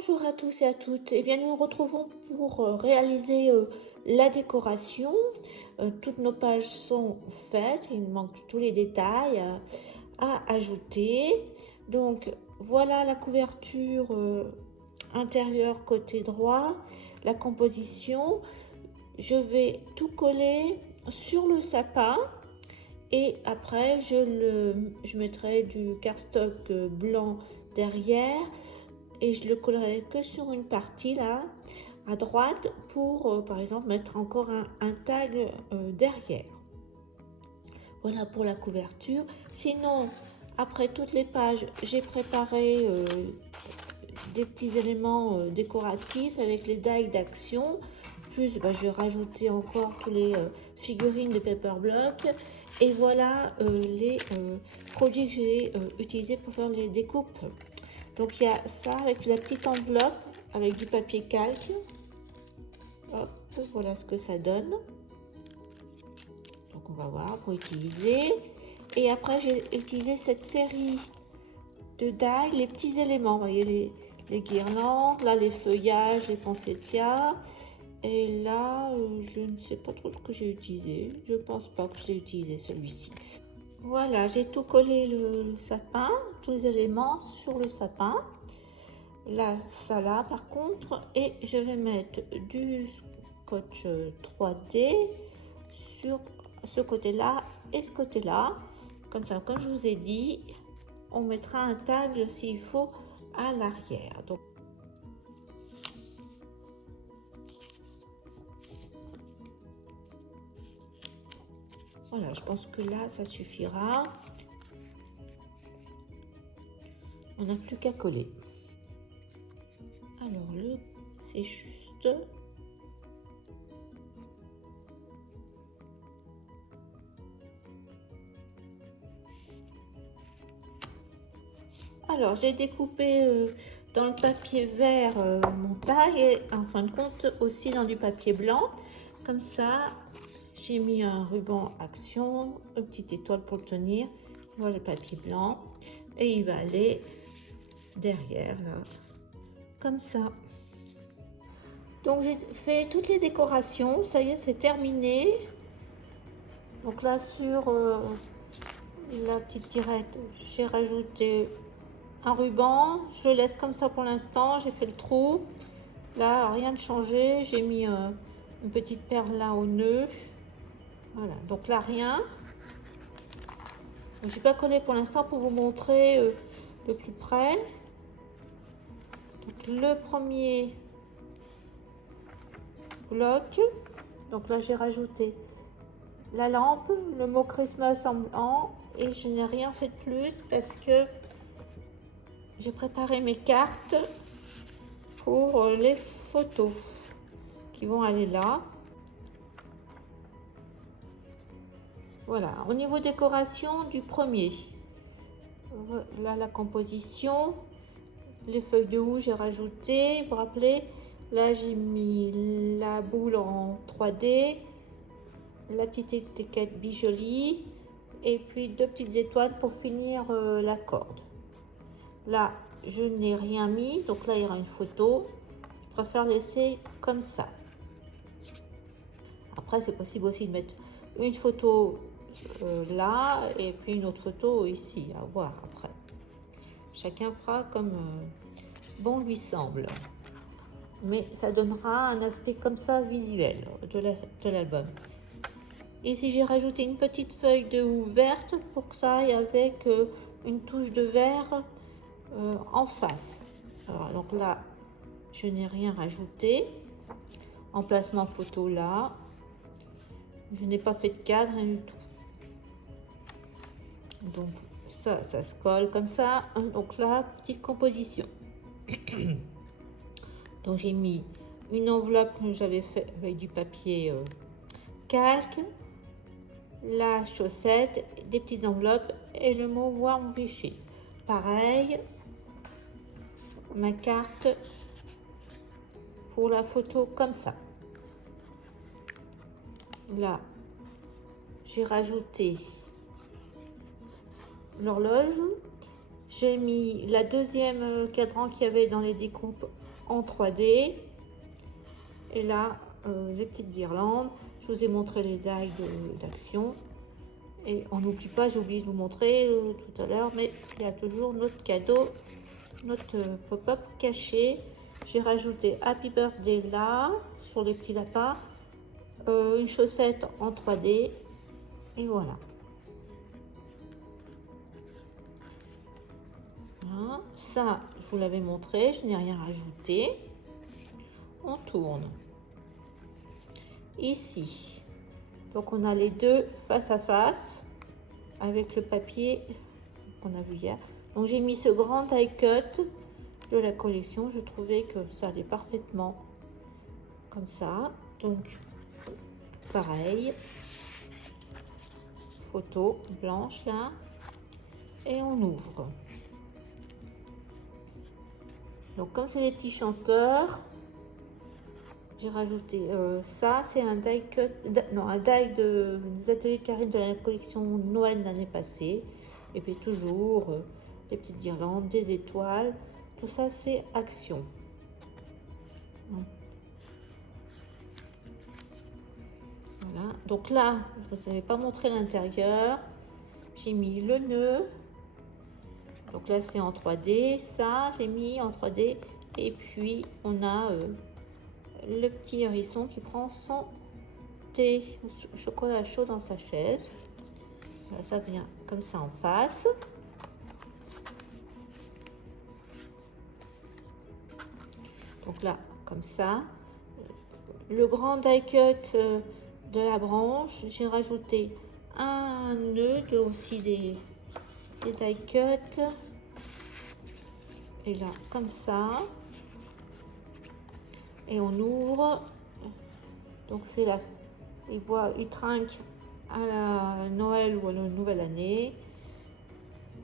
Bonjour à tous et à toutes. Eh bien, nous nous retrouvons pour réaliser la décoration. Toutes nos pages sont faites. Il nous manque tous les détails à ajouter. Donc, voilà la couverture intérieure côté droit, la composition. Je vais tout coller sur le sapin. Et après, je mettrai du cardstock blanc derrière et je le collerai que sur une partie là à droite pour par exemple mettre encore un tag derrière. Voilà pour la couverture. Sinon, après toutes les pages, j'ai préparé des petits éléments décoratifs avec les die d'action. Plus, je vais rajouter encore tous les figurines de Paperblock. Et voilà les produits que j'ai utilisés pour faire les découpes. Donc il y a ça avec la petite enveloppe avec du papier calque. Hop, voilà ce que ça donne. Donc on va voir pour utiliser. Et après j'ai utilisé cette série de die, les petits éléments. Vous voyez les guirlandes, là les feuillages, les poinsettias. Et là, je ne sais pas trop ce que j'ai utilisé. Je pense pas que j'ai utilisé celui-ci. Voilà, j'ai tout collé le sapin, tous les éléments sur le sapin. Là, ça là par contre. Et je vais mettre du scotch 3D sur ce côté-là et ce côté-là. Comme ça, comme je vous ai dit, on mettra un tag s'il faut à l'arrière. Donc, voilà, je pense que là, ça suffira. On n'a plus qu'à coller. Alors, c'est juste. Alors, j'ai découpé dans le papier vert mon taille et en fin de compte aussi dans du papier blanc. Comme ça, j'ai mis un ruban action, une petite étoile pour le tenir. Voilà le papier blanc et il va aller derrière là, comme ça. Donc j'ai fait toutes les décorations, ça y est, c'est terminé. Donc là sur la petite tirette, j'ai rajouté un ruban. Je le laisse comme ça pour l'instant. J'ai fait le trou. Là, rien de changé. J'ai mis une petite perle là au nœud. Voilà, donc là, rien. Je n'ai pas collé pour l'instant pour vous montrer de plus près. Donc le premier bloc. Donc là, j'ai rajouté la lampe, le mot Christmas en blanc. Et je n'ai rien fait de plus parce que j'ai préparé mes cartes pour les photos qui vont aller là. Voilà, au niveau décoration du premier, là la composition, les feuilles de houx j'ai rajouté, vous vous rappelez, là j'ai mis la boule en 3D, la petite étiquette Bijoli et puis deux petites étoiles pour finir la corde. Là je n'ai rien mis, donc là il y aura une photo, je préfère laisser comme ça. Après c'est possible aussi de mettre une photo là et puis une autre photo ici, à voir après. Chacun fera comme bon lui semble, mais ça donnera un aspect comme ça visuel de l'album. Ici j'ai rajouté une petite feuille de houx verte pour que ça aille avec une touche de vert en face. Alors, donc là je n'ai rien rajouté. Emplacement photo là, je n'ai pas fait de cadre, rien du tout. Donc ça se colle comme ça. Donc là, petite composition. Donc j'ai mis une enveloppe que j'avais fait avec du papier calque, la chaussette, des petites enveloppes et le mot Warm Wishes. Pareil, ma carte pour la photo comme ça. Là, j'ai rajouté l'horloge J'ai mis la deuxième cadran qu'il y avait dans les découpes en 3D. Et là, les petites guirlandes. Je vous ai montré les dailles d'action. Et on n'oublie pas, j'ai oublié de vous montrer tout à l'heure, mais il y a toujours notre cadeau, notre pop-up caché. J'ai rajouté Happy Birthday là, sur les petits lapins. Une chaussette en 3D. Et voilà. Voilà. Ça, je vous l'avais montré, je n'ai rien rajouté. On tourne. Ici. Donc on a les deux face à face avec le papier qu'on a vu hier. Donc j'ai mis ce grand die cut de la collection. Je trouvais que ça allait parfaitement comme ça. Donc pareil. Photo blanche là. Et on ouvre. Donc comme c'est des petits chanteurs, j'ai rajouté ça, c'est un die cut, non, un die des ateliers de Karine de la collection Noël l'année passée. Et puis toujours des petites guirlandes, des étoiles, tout ça c'est action. Voilà, donc là, je ne vous avais pas montré l'intérieur. J'ai mis le nœud. Donc là c'est en 3D, ça j'ai mis en 3D. Et puis on a le petit hérisson qui prend son thé au chocolat chaud dans sa chaise. Là, ça vient comme ça en face. Donc là, comme ça. Le grand die cut de la branche, j'ai rajouté un nœud, aussi des die cut. Et là, comme ça. Et on ouvre. Donc c'est là, il trinque à la Noël ou à la nouvelle année.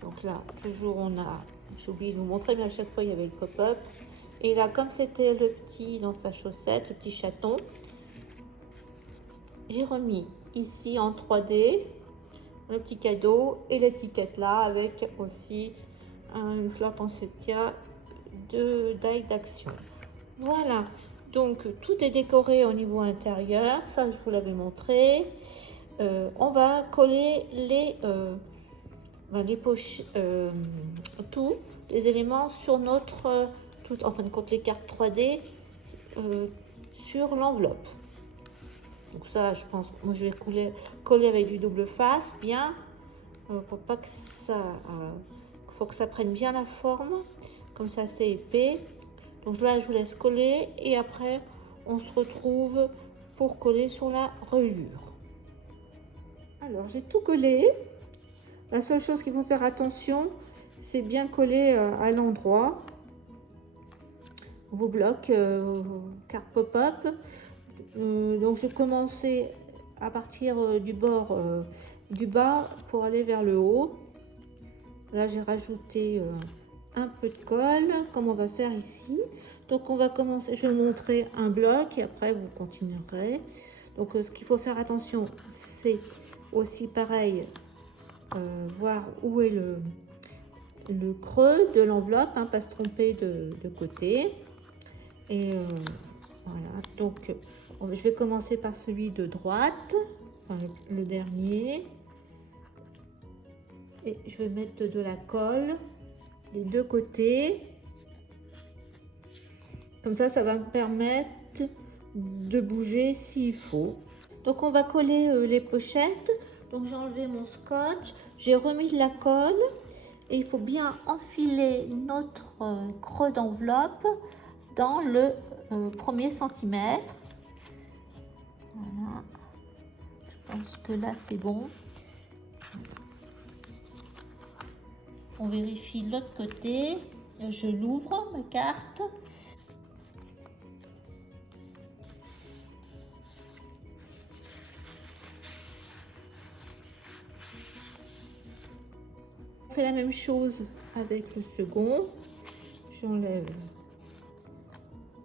Donc là, toujours on a, j'ai oublié de vous montrer, mais à chaque fois il y avait le pop-up. Et là, comme c'était le petit dans sa chaussette, le petit chaton, j'ai remis ici en 3D le petit cadeau et l'étiquette là avec aussi une fleur poinsettia de die d'action. Voilà, donc tout est décoré au niveau intérieur, ça je vous l'avais montré. On va coller les poches, tous les éléments sur notre, en fin de compte les cartes 3D sur l'enveloppe. Donc ça, je pense, moi je vais coller avec du double face, bien, pour pas que ça, faut que ça prenne bien la forme. Comme ça, c'est épais. Donc là, je vous laisse coller et après, on se retrouve pour coller sur la reliure. Alors, j'ai tout collé. La seule chose qu'il faut faire attention, c'est bien coller à l'endroit vos blocs, vos cartes pop-up. Donc, je vais commencer à partir du bord du bas pour aller vers le haut. Là, j'ai rajouté un peu de colle, comme on va faire ici. Donc, on va commencer, je vais montrer un bloc et après, vous continuerez. Donc, ce qu'il faut faire attention, c'est aussi pareil, voir où est le creux de l'enveloppe, hein, pas se tromper de côté. Et voilà, donc je vais commencer par celui de droite, enfin, le dernier. Et je vais mettre de la colle les deux côtés. Comme ça, ça va me permettre de bouger s'il faut. Donc, on va coller les pochettes. Donc, j'ai enlevé mon scotch. J'ai remis de la colle. Et il faut bien enfiler notre creux d'enveloppe dans le premier centimètre. Voilà. Je pense que là, c'est bon. On vérifie l'autre côté. Je l'ouvre, ma carte. On fait la même chose avec le second. J'enlève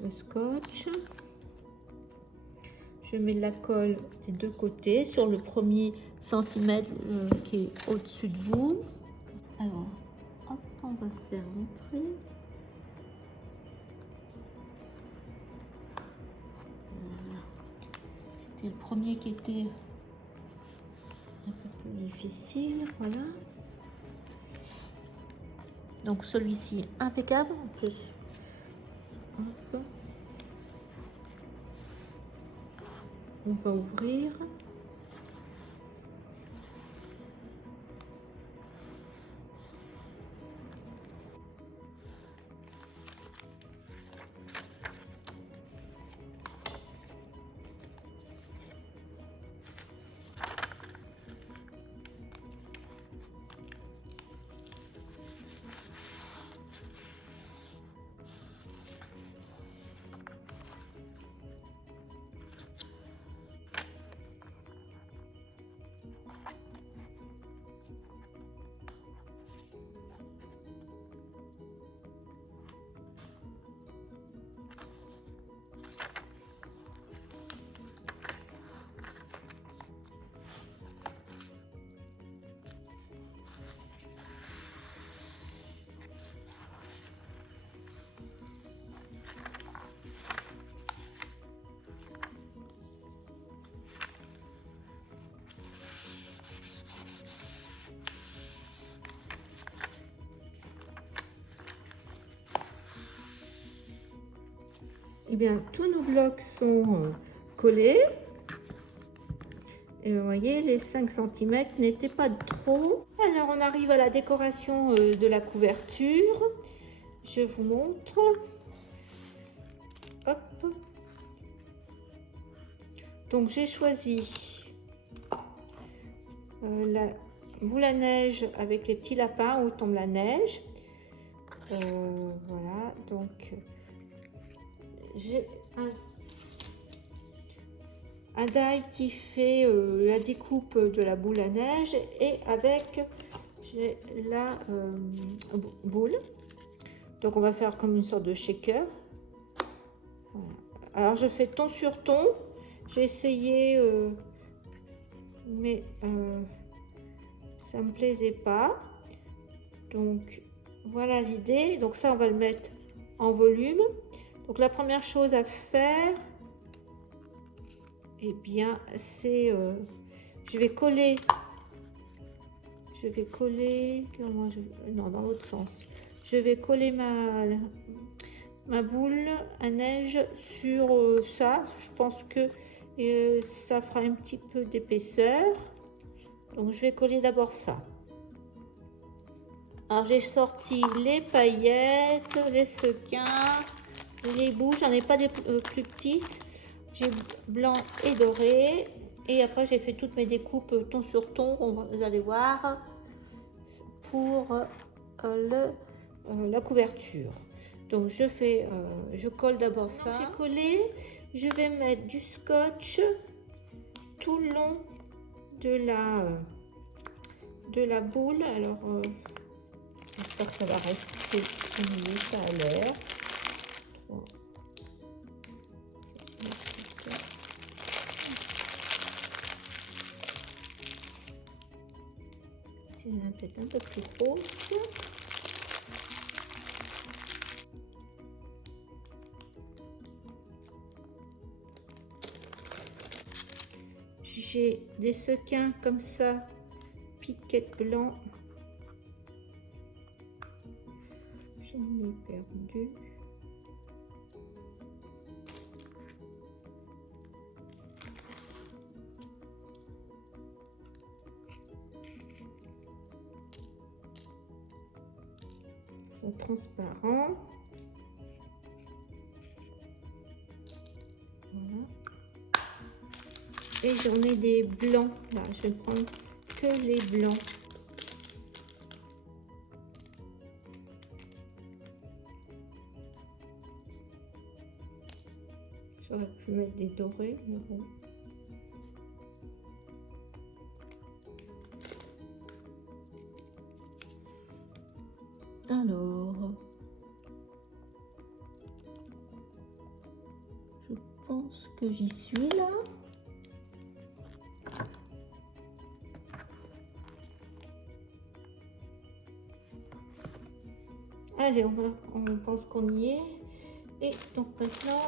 le scotch. Je mets de la colle des deux côtés sur le premier centimètre qui est au-dessus de vous. Alors, hop. on va faire entrer. Voilà. C'était le premier qui était un peu plus difficile, voilà. Donc celui-ci impeccable en plus. Hop. On va ouvrir. Eh bien, tous nos blocs sont collés. Et vous voyez, les 5 cm n'étaient pas trop. Alors, on arrive à la décoration de la couverture. Je vous montre. Hop. Donc, j'ai choisi la boule à neige avec les petits lapins où tombe la neige. Voilà, donc j'ai un die qui fait la découpe de la boule à neige et avec j'ai la boule. Donc on va faire comme une sorte de shaker. Voilà. Alors je fais ton sur ton. J'ai essayé, mais ça me plaisait pas. Donc voilà l'idée. Donc ça on va le mettre en volume. Donc la première chose à faire, eh bien, c'est je vais coller, comment non, dans l'autre sens. Je vais coller ma boule à neige sur ça. Je pense que ça fera un petit peu d'épaisseur. Donc je vais coller d'abord ça. Alors j'ai sorti les paillettes, les sequins, les boules. J'en ai pas des plus petites. J'ai blanc et doré. Et après, j'ai fait toutes mes découpes ton sur ton, vous allez voir, pour la couverture. Donc, je colle d'abord ça. J'ai collé. Je vais mettre du scotch tout le long de la boule. Alors, j'espère que ça va rester mieux, ça a l'air. Peut-être un peu plus grosse. J'ai des sequins comme ça, piquettes blancs. J'en ai perdu. Transparent. Voilà. Et j'en ai des blancs là, je vais prendre que les blancs. J'aurais pu mettre des dorés, mais bon. Alors, je pense que j'y suis là. Allez, on pense qu'on y est. Et donc maintenant,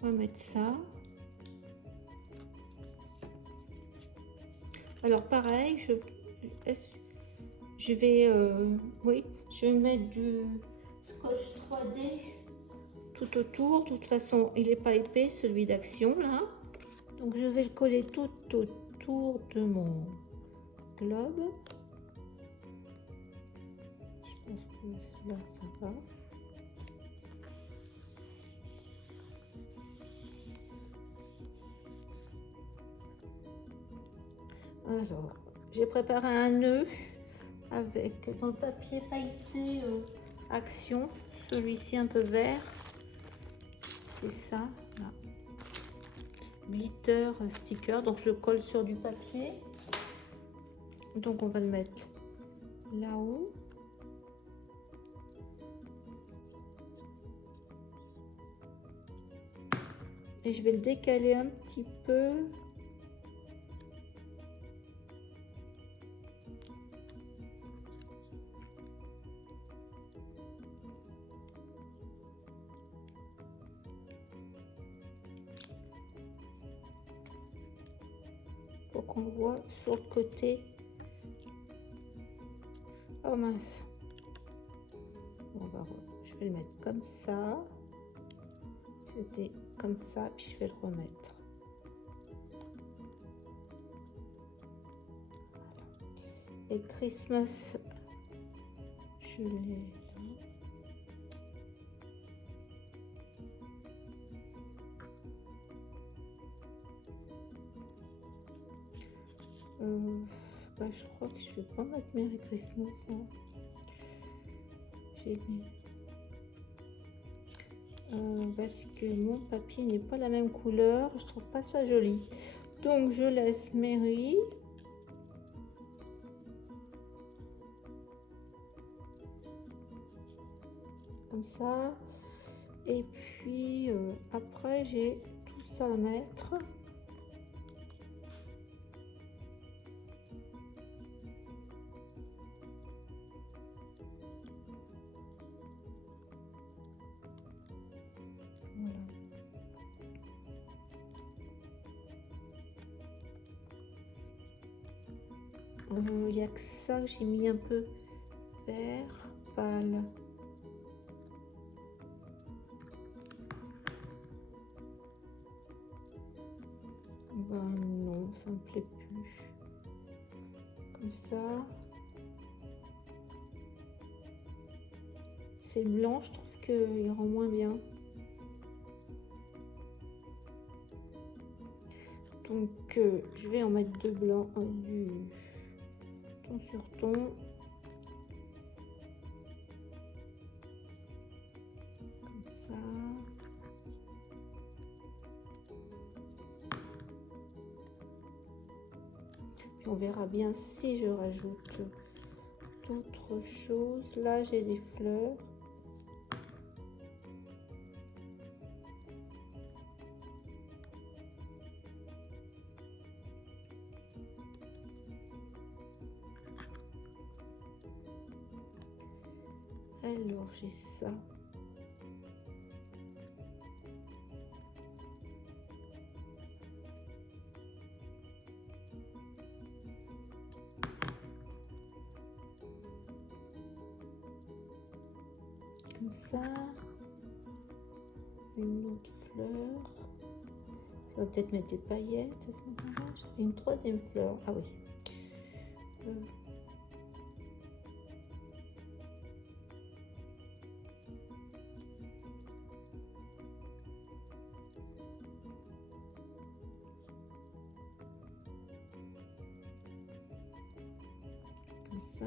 on va mettre ça. Alors pareil, je vais, oui, je vais mettre du scotch 3D tout autour. De toute façon, il n'est pas épais celui d'Action là. Donc je vais le coller tout autour de mon globe. Je pense que là ça va. Alors, j'ai préparé un nœud avec dans le papier pailleté Action, celui-ci un peu vert, c'est ça, là. Glitter sticker, donc je le colle sur du papier. Donc on va le mettre là-haut. Et je vais le décaler un petit peu. Pour qu'on voit sur le côté. Oh mince. Je vais le mettre comme ça. C'était comme ça, puis je vais le remettre. Et Christmas, je l'ai là. Je crois que je vais pas mettre Merry Christmas. Hein. J'ai mis. Parce que mon papier n'est pas la même couleur, je trouve pas ça joli. Donc je laisse Merry. Comme ça. Et puis après j'ai tout ça à mettre. Il n'y a que ça, j'ai mis un peu vert pâle. Ben non, ça me plaît plus. Comme ça. C'est blanc, je trouve qu'il rend moins bien. Donc je vais en mettre deux blancs, du ton sur ton. Comme ça. Puis on verra bien si je rajoute d'autres choses. Là j'ai des fleurs. Alors j'ai ça. Comme ça. Une autre fleur. Je vais peut-être mettre des paillettes à ce moment-là. Une troisième fleur. Ah oui. Comme ça.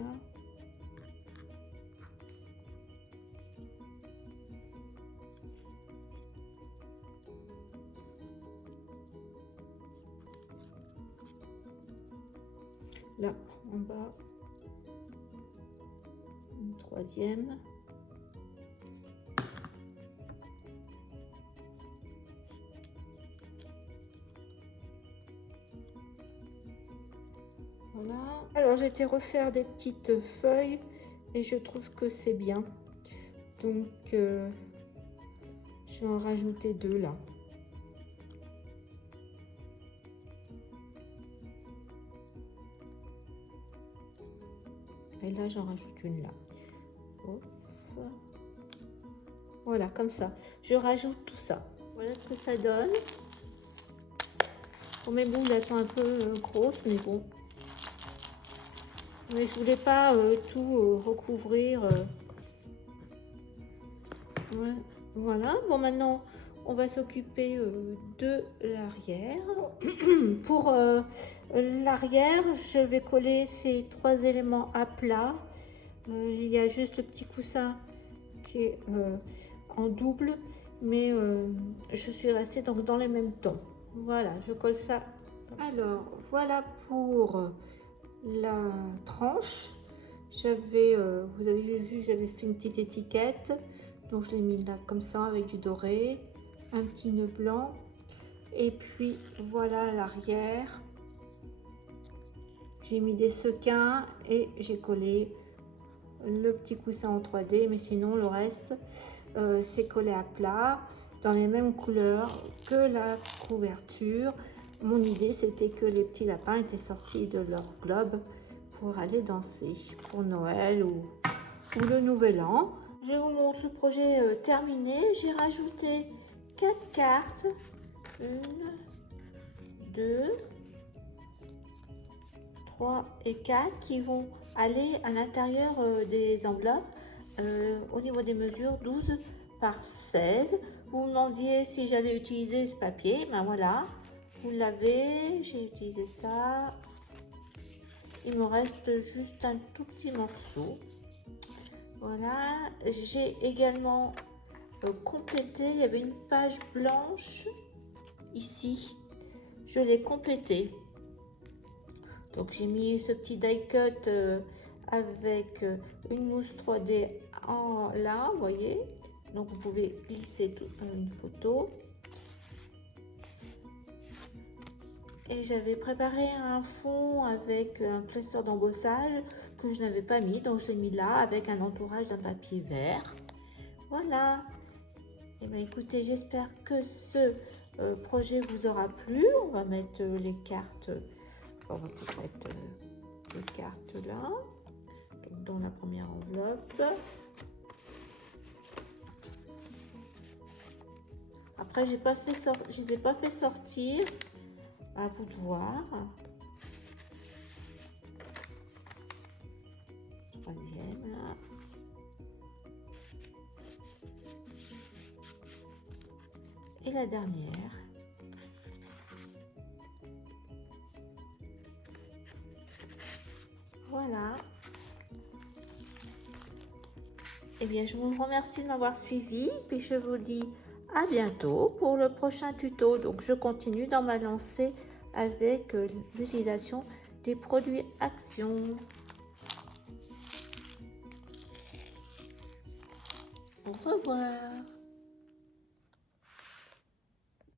Là, en bas, une troisième. Voilà. Alors, j'ai été refaire des petites feuilles et je trouve que c'est bien. Donc, je vais en rajouter 2 là. Et là, j'en rajoute une là. Ouf. Voilà, comme ça. Je rajoute tout ça. Voilà ce que ça donne. Bon, mes boules, elles sont un peu grosses, mais bon. Mais je voulais pas tout recouvrir. Ouais. Voilà. Bon, maintenant, on va s'occuper de l'arrière. Pour l'arrière, je vais coller ces 3 éléments à plat. Il y a juste le petit coussin qui est en double, mais je suis restée donc dans les mêmes tons. Voilà, je colle ça. Alors, voilà pour la tranche. J'avais, vous avez vu, j'avais fait une petite étiquette, donc je l'ai mis là comme ça avec du doré, un petit nœud blanc, et puis voilà à l'arrière. J'ai mis des sequins et j'ai collé le petit coussin en 3D, mais sinon le reste c'est collé à plat dans les mêmes couleurs que la couverture. Mon idée c'était que les petits lapins étaient sortis de leur globe pour aller danser pour Noël ou le Nouvel An. Je vous montre le projet terminé. J'ai rajouté 4 cartes. 1, 2, 3 et 4 qui vont aller à l'intérieur des enveloppes au niveau des mesures 12 par 16. Vous me demandiez si j'allais utiliser ce papier, ben voilà, vous l'avez, j'ai utilisé ça. Il me reste juste un tout petit morceau. Voilà, j'ai également complété, il y avait une page blanche ici, je l'ai complétée. Donc j'ai mis ce petit die cut avec une mousse 3D en là, vous voyez. Donc vous pouvez glisser une photo. Et j'avais préparé un fond avec un classeur d'embossage que je n'avais pas mis, donc je l'ai mis là avec un entourage d'un papier vert. Voilà. Et bien écoutez, j'espère que ce projet vous aura plu. On va mettre les cartes. On va peut-être mettre les cartes là, donc dans la première enveloppe. Après, je les ai pas fait sortir. À vous de voir. Troisième là. Et la dernière. Voilà. Eh bien, je vous remercie de m'avoir suivi. Puis je vous dis à bientôt pour le prochain tuto. Donc, je continue dans ma lancée avec l'utilisation des produits Action. Au revoir.